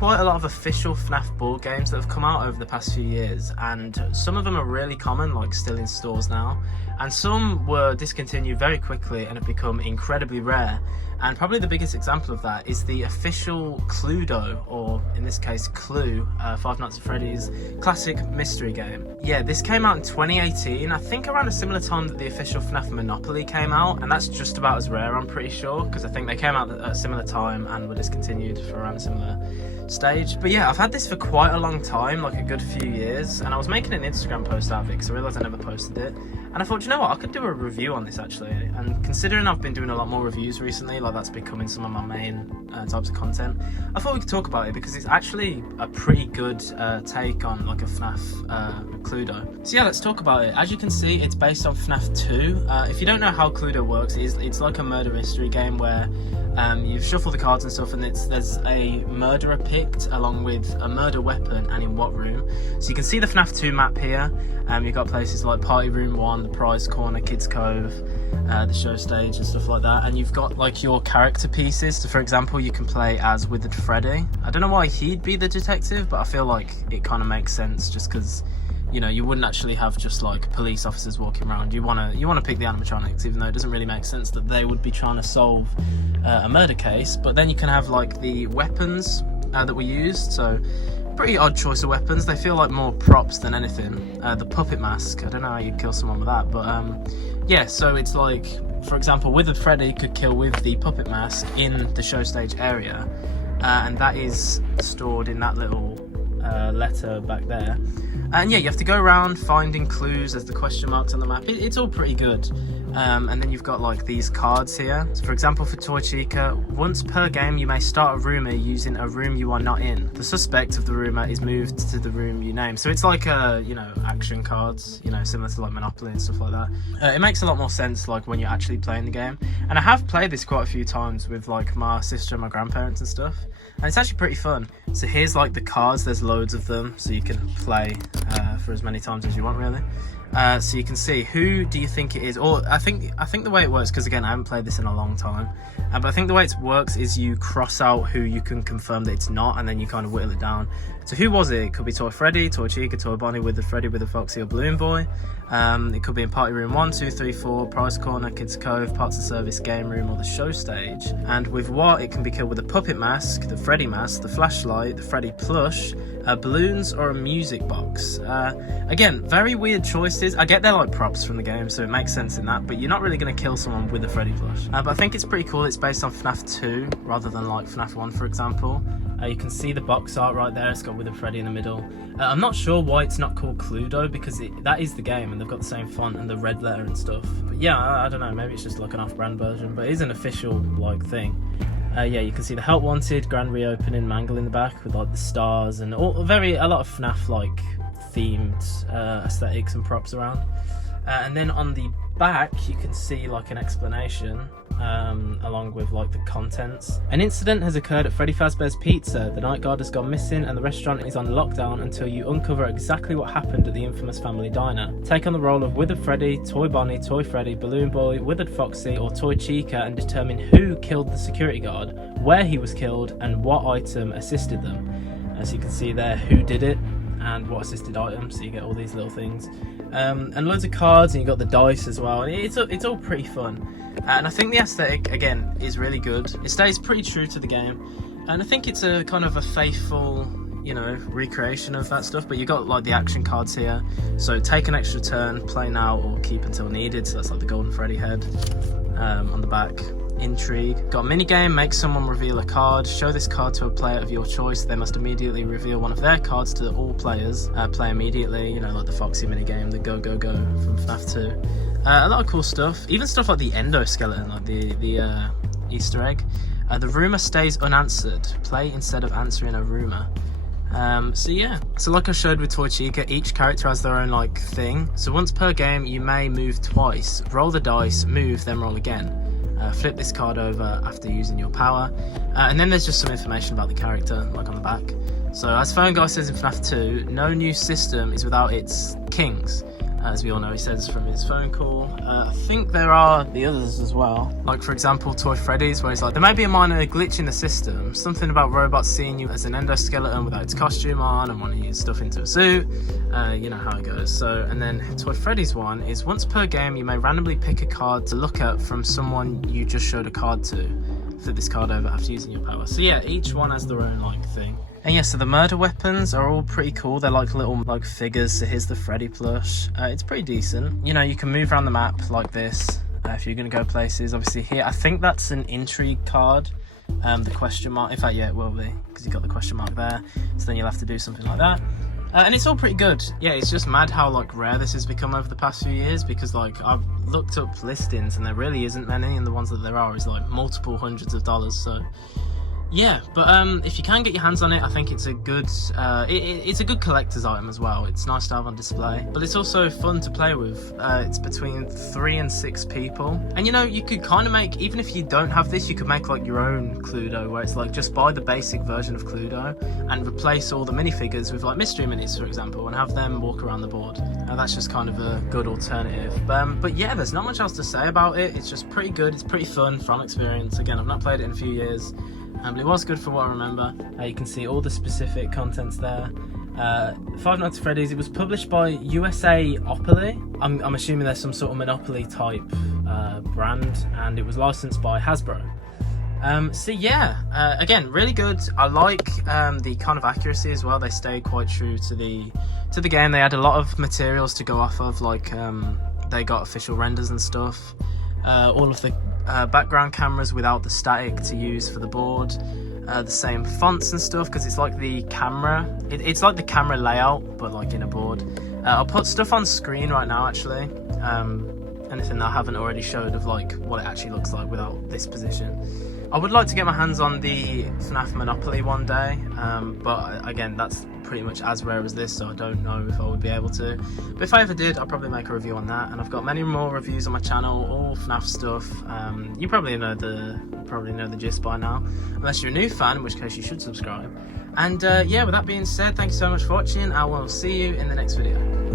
quite a lot of official FNaF board games that have come out over the past few years, and some of them are really common, like still in stores now, and some were discontinued very quickly and have become incredibly rare. And probably the biggest example of that is the official Cluedo, or in this case Clue, Five Nights at Freddy's classic mystery game. Yeah, this came out in 2018, I think around a similar time that the official FNaF Monopoly came out, and that's just about as rare, I'm pretty sure, because I think they came out at a similar time and were discontinued for around a similar stage. But yeah, I've had this for quite a long time, like a good few years, and I was making an Instagram post out of it because I realised I never posted it, and I thought, you know what, I could do a review on this actually. And considering I've been doing a lot more reviews recently, like that's becoming some of my main types of content, I thought we could talk about it because it's actually a pretty good take on like a FNaF Cluedo. So yeah, let's talk about it. As you can see, it's based on FNaF 2. If you don't know how Cluedo works, it's like a murder mystery game where you shuffle the cards and stuff, and there's a murderer picked along with a murder weapon and in what room. So you can see the FNaF 2 map here. You've got places like Party Room 1, the Prize Corner, Kids Cove, the show stage and stuff like that, and you've got like your character pieces. So for example, you can play as Withered Freddy. I don't know why he'd be the detective, but I feel like it kind of makes sense just because, you know, you wouldn't actually have just like police officers walking around. You want to pick the animatronics, even though it doesn't really make sense that they would be trying to solve a murder case. But then you can have like the weapons that were used. So pretty odd choice of weapons. They feel like more props than anything. The puppet mask, I don't know how you'd kill someone with that, but yeah, so it's like, for example, Withered Freddy could kill with the puppet mask in the show stage area, and that is stored in that little letter back there. And yeah, you have to go around finding clues as the question marks on the map. It's all pretty good. And then you've got like these cards here. So for example, for Toy Chica, once per game you may start a rumour using a room you are not in. The suspect of the rumour is moved to the room you name. So it's like you know, action cards, you know, similar to like Monopoly and stuff like that. It makes a lot more sense like when you're actually playing the game. And I have played this quite a few times with like my sister and my grandparents and stuff, and it's actually pretty fun. So here's like the cards, there's loads of them, so you can play for as many times as you want really. So you can see, who do you think it is? Or I think the way it works, because again I haven't played this in a long time, but I think the way it works is you cross out who you can confirm that it's not, and then you kind of whittle it down. So who was it? It could be Toy Freddy, Toy Chica, Toy Bonnie, Withered Freddy, Withered Foxy, or Balloon Boy. It could be in Party Room 1, 2, 3, 4, Prize Corner, Kids Cove, Parts of Service, Game Room, or the show stage. And with what, it can be killed with a puppet mask, the Freddy mask, the flashlight, the Freddy plush, balloons, or a music box. Again, very weird choices. I get they're like props from the game, so it makes sense in that, but you're not really going to kill someone with a Freddy plush. But I think it's pretty cool. It's based on FNaF 2 rather than like FNaF 1, for example. You can see the box art right there. It's got Withered Freddy in the middle. I'm not sure why it's not called Cluedo, because that is the game and they've got the same font and the red letter and stuff. But yeah, I don't know, maybe it's just like an off-brand version, but it is an official like thing. Yeah, you can see the Help Wanted grand reopening mangle in the back with like the stars and a lot of FNaF like themed aesthetics and props around. And then on the back you can see like an explanation along with like the contents. An incident has occurred at Freddy Fazbear's Pizza. The night guard has gone missing and the restaurant is on lockdown until you uncover exactly what happened at the infamous family diner. Take on the role of Withered Freddy, Toy Bonnie, Toy Freddy, Balloon Boy, Withered Foxy, or Toy Chica and determine who killed the security guard, where he was killed, and what item assisted them. As you can see there, who did it and what assisted item, so you get all these little things. And loads of cards, and you got the dice as well. It's all pretty fun. And I think the aesthetic, again, is really good. It stays pretty true to the game. And I think it's a kind of a faithful, you know, recreation of that stuff. But you got like the action cards here. So take an extra turn, play now, or keep until needed. So that's like the Golden Freddy head on the back. Intrigue. Got a mini game, make someone reveal a card. Show this card to a player of your choice. They must immediately reveal one of their cards to all players. Play immediately, you know, like the Foxy mini game, the Go Go Go from FNaF 2. A lot of cool stuff, even stuff like the endoskeleton, like the Easter egg. The rumour stays unanswered. Play instead of answering a rumour. So yeah, so like I showed with Toy Chica, each character has their own like thing. So once per game you may move twice. Roll the dice, move, then roll again. Flip this card over after using your power. And then there's just some information about the character, like on the back. So as Phone Guy says in FNaF 2, no new system is without its kings. As we all know, he says from his phone call. I think there are the others as well. Like, for example, Toy Freddy's, where he's like, there may be a minor glitch in the system. Something about robots seeing you as an endoskeleton without its costume on and wanting you stuff into a suit. You know how it goes. So, and then Toy Freddy's one is once per game, you may randomly pick a card to look at from someone you just showed a card to. Flip this card over after using your power. So yeah, each one has their own like thing. And yeah, so the murder weapons are all pretty cool. They're like little like figures. So here's the Freddy plush. It's pretty decent. You know, you can move around the map like this if you're going to go places. Obviously here, I think that's an intrigue card. The question mark. In fact, yeah, it will be because you got the question mark there. So then you'll have to do something like that. And it's all pretty good. Yeah, it's just mad how like rare this has become over the past few years, because like I've looked up listings and there really isn't many, and the ones that there are is like multiple hundreds of dollars. So yeah, but if you can get your hands on it, I think it's a good it's a good collector's item as well. It's nice to have on display, but it's also fun to play with. It's between 3 and 6 people, and you know, you could kind of make, even if you don't have this, you could make like your own Cluedo, where it's like just buy the basic version of Cluedo and replace all the minifigures with like mystery minis, for example, and have them walk around the board. That's just kind of a good alternative. But yeah, there's not much else to say about it. It's just pretty good. It's pretty fun from experience. Again, I've not played it in a few years. But it was good for what I remember. You can see all the specific contents there. Five Nights at Freddy's, it was published by USA Opoly. I'm assuming there's some sort of Monopoly type brand, and it was licensed by Hasbro. So yeah, again, really good. I like the kind of accuracy as well. They stayed quite true to the game. They had a lot of materials to go off of, like they got official renders and stuff. All of the background cameras without the static to use for the board, the same fonts and stuff, because it's like the camera, it's like the camera layout but like in a board. I'll put stuff on screen right now actually, anything that I haven't already showed of like what it actually looks like without this position. I would like to get my hands on the FNaF Monopoly one day, but again, that's pretty much as rare as this, so I don't know if I would be able to. But if I ever did, I'd probably make a review on that, and I've got many more reviews on my channel, all FNaF stuff. You probably know the gist by now, unless you're a new fan, in which case you should subscribe. And yeah, with that being said, thank you so much for watching. I will see you in the next video.